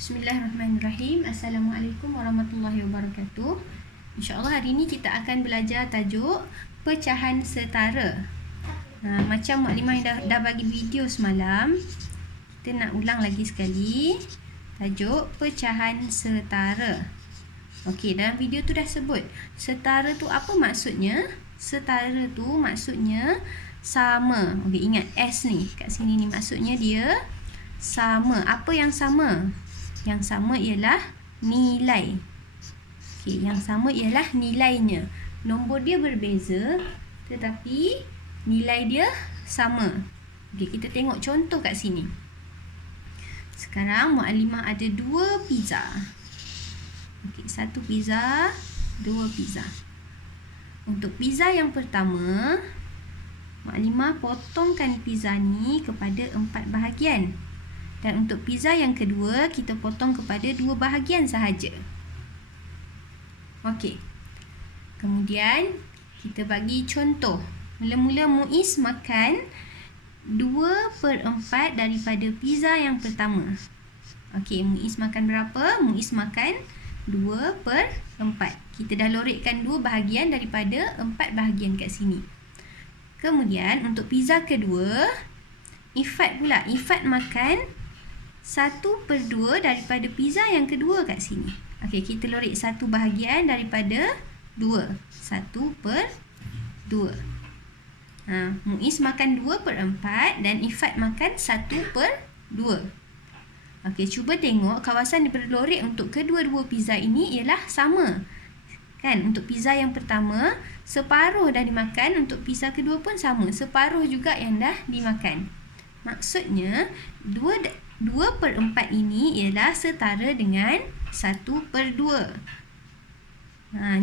Bismillahirrahmanirrahim. Assalamualaikum warahmatullahi wabarakatuh. InsyaAllah hari ini kita akan belajar tajuk pecahan setara. Macam Maklimah yang dah bagi video semalam, kita nak ulang lagi sekali. Tajuk pecahan setara. Okey, dalam video tu dah sebut setara tu apa maksudnya? Setara tu maksudnya sama. Okey, ingat S ni kat sini ni maksudnya dia sama. Apa yang sama? Yang sama ialah nilai. Okey, yang sama ialah nilainya. Nombor dia berbeza tetapi nilai dia sama. Okey, kita tengok contoh kat sini. Sekarang Muallimah ada 2 pizza. Okey, 1 pizza, 2 pizza. Untuk pizza yang pertama, Muallimah potongkan pizza ni kepada 4 bahagian. Dan untuk pizza yang kedua, kita potong kepada 2 bahagian sahaja. Okey. Kemudian, kita bagi contoh. Mula-mula Muiz makan 2/4 daripada pizza yang pertama. Okey, Muiz makan berapa? Muiz makan 2/4. Kita dah lorekkan 2 bahagian daripada 4 bahagian kat sini. Kemudian, untuk pizza kedua, Ifat pula. Ifat makan 1/2 daripada pizza yang kedua kat sini. Okey, kita lorek 1 bahagian daripada 2. 1/2. Muiz makan 2/4 dan Ifat makan 1/2. Okey, cuba tengok kawasan berlorek untuk kedua-dua pizza ini ialah sama. Kan, untuk pizza yang pertama, separuh dah dimakan. Untuk pizza kedua pun sama. Separuh juga yang dah dimakan. Maksudnya, 2/4 ini ialah setara dengan 1/2.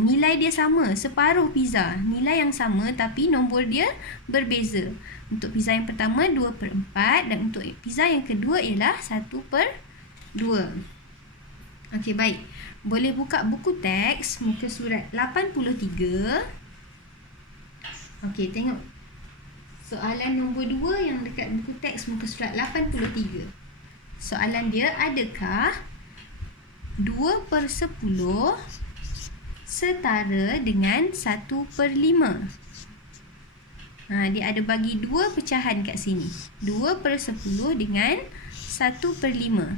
Nilai dia sama, separuh pizza. Nilai yang sama tapi nombor dia berbeza. Untuk pizza yang pertama 2/4 dan untuk pizza yang kedua ialah 1/2. Okey, baik. Boleh buka buku teks muka surat 83. Okey, tengok soalan nombor 2 yang dekat buku teks muka surat 83. Soalan dia, adakah 2/10 setara dengan 1/5? Dia ada bagi 2 pecahan kat sini. 2/10 dengan 1/5.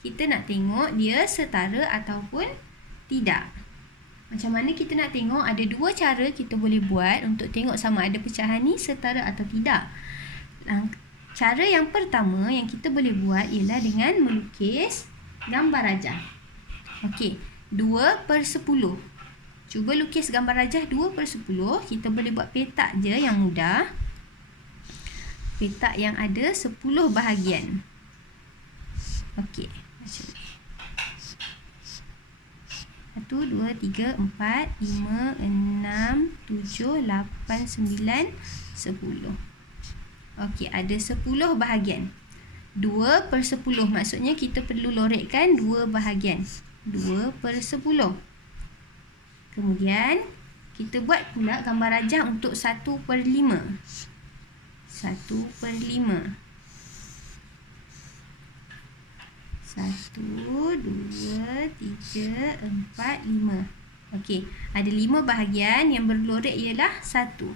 Kita nak tengok dia setara ataupun tidak. Macam mana kita nak tengok? Ada 2 cara kita boleh buat untuk tengok sama ada pecahan ni setara atau tidak. Cara yang pertama yang kita boleh buat ialah dengan melukis gambar rajah. Okey, 2/10. Cuba lukis gambar rajah 2/10. Kita boleh buat petak je yang mudah. Petak yang ada 10 bahagian. Okey, macam ni. 1, 2, 3, 4, 5, 6, 7, 8, 9, 10. Okey, ada 10 bahagian. 2/10 maksudnya kita perlu lorekkan 2 bahagian. 2/10. Kemudian, kita buat pula gambar rajah untuk 1/5. 1/5. 1, 2, 3, 4, 5. Okey, ada 5 bahagian yang berlorek ialah 1.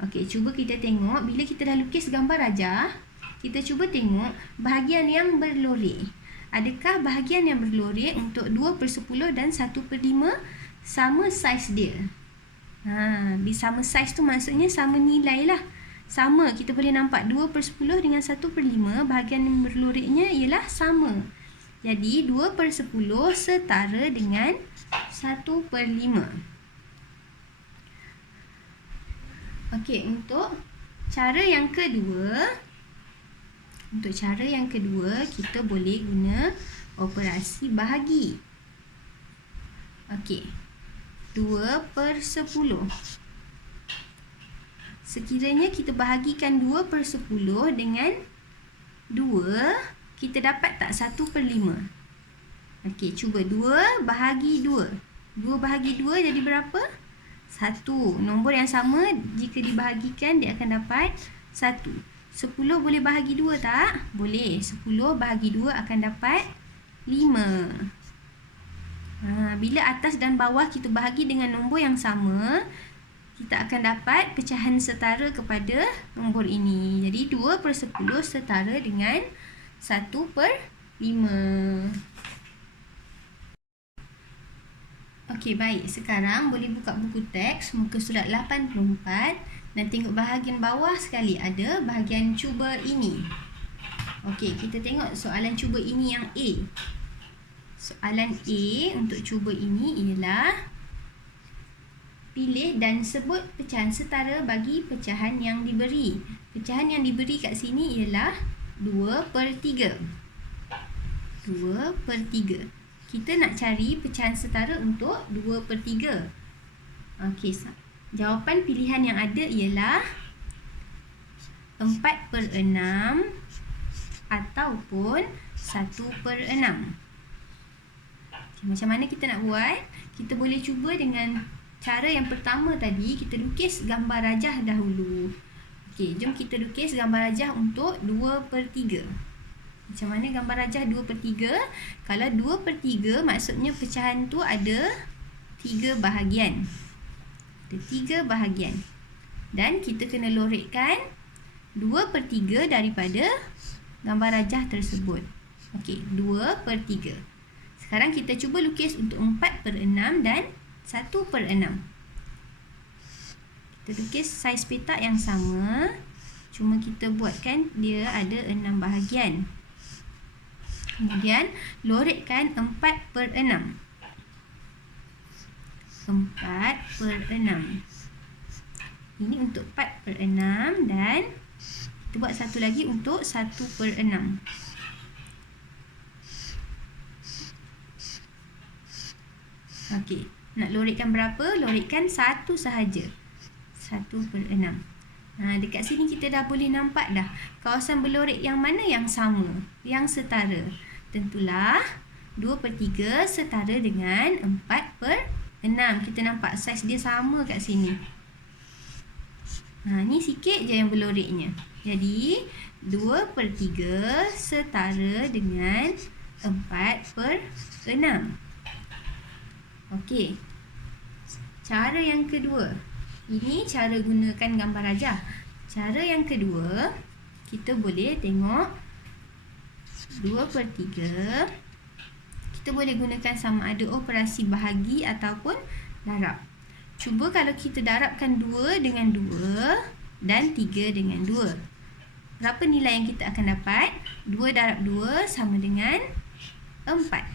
Okey, cuba kita tengok. Bila kita dah lukis gambar rajah, kita cuba tengok bahagian yang berlorek. Adakah bahagian yang berlorek untuk 2/10 dan 1/5 sama saiz dia? Bila sama saiz tu maksudnya sama nilai lah. Sama, kita boleh nampak 2/10 dengan 1/5, bahagian yang berloreknya ialah sama. Jadi 2/10 setara dengan 1/5. Okey, untuk cara yang kedua, kita boleh guna operasi bahagi. Okey, 2/10. Sekiranya kita bahagikan 2/10 dengan 2, kita dapat tak 1/5? Okey, cuba 2 bahagi 2. 2 bahagi 2 jadi berapa? 1. Nombor yang sama jika dibahagikan dia akan dapat 1. 10 boleh bahagi 2 tak? Boleh. 10 bahagi 2 akan dapat 5. Bila atas dan bawah kita bahagi dengan nombor yang sama, kita akan dapat pecahan setara kepada nombor ini. Jadi 2/10 setara dengan 1/5. Okey, baik. Sekarang boleh buka buku teks muka surat 84 dan tengok bahagian bawah sekali ada bahagian cuba ini. Okey, kita tengok soalan cuba ini yang A. Soalan A untuk cuba ini ialah pilih dan sebut pecahan setara bagi pecahan yang diberi. Pecahan yang diberi kat sini ialah 2/3. 2/3. Kita nak cari pecahan setara untuk 2/3. Okey, jawapan pilihan yang ada ialah 4/6 ataupun 1/6. Macam mana kita nak buat? Kita boleh cuba dengan cara yang pertama tadi. Kita lukis gambar rajah dahulu. Okey, jom kita lukis gambar rajah untuk 2/3. Macam mana gambar rajah 2/3? Kalau 2/3 maksudnya pecahan tu ada 3 bahagian. Ada 3 bahagian. Dan kita kena lorekkan 2/3 daripada gambar rajah tersebut. Okey, 2/3. Sekarang kita cuba lukis untuk 4/6 dan 1/6. Kita lukis saiz petak yang sama. Cuma kita buatkan dia ada 6 bahagian. Kemudian lorekkan 4/6. 4/6. Ini untuk 4/6 dan kita buat satu lagi untuk 1/6. Okey, nak lorekkan berapa? Lorekkan 1 sahaja. 1/6. Dekat sini kita dah boleh nampak dah kawasan berlorek yang mana yang sama, yang setara. Tentulah 2/3 setara dengan 4/6. Kita nampak saiz dia sama kat sini. Ni sikit je yang berloreknya. Jadi 2/3 setara dengan 4/6. Okey. Cara yang kedua. Ini cara gunakan gambar rajah. Cara yang kedua, kita boleh tengok 2/3. Kita boleh gunakan sama ada operasi bahagi ataupun darab. Cuba kalau kita darabkan 2 dengan 2 dan 3 dengan 2. Berapa nilai yang kita akan dapat? 2 darab 2 sama dengan 4.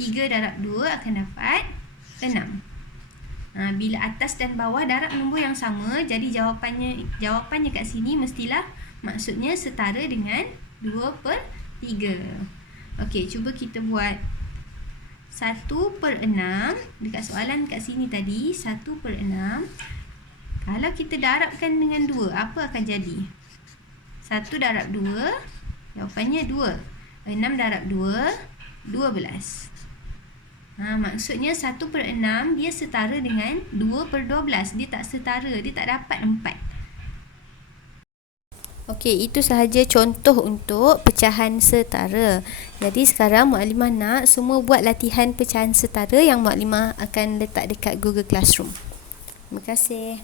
3 darab 2 akan dapat 6. Bila atas dan bawah darab nombor yang sama, jadi jawapannya kat sini mestilah maksudnya setara dengan 2/3. Okey, cuba kita buat 1/6 dekat soalan kat sini tadi. 1/6. Kalau kita darabkan dengan 2, apa akan jadi? 1 darab 2, jawapannya 2. 6 darab 2, 12. Maksudnya 1/6 dia setara dengan 2/12. Dia tak setara, dia tak dapat 4. Okey, itu sahaja contoh untuk pecahan setara. Jadi sekarang Mukadimah nak semua buat latihan pecahan setara yang Mukadimah akan letak dekat Google Classroom. Terima kasih.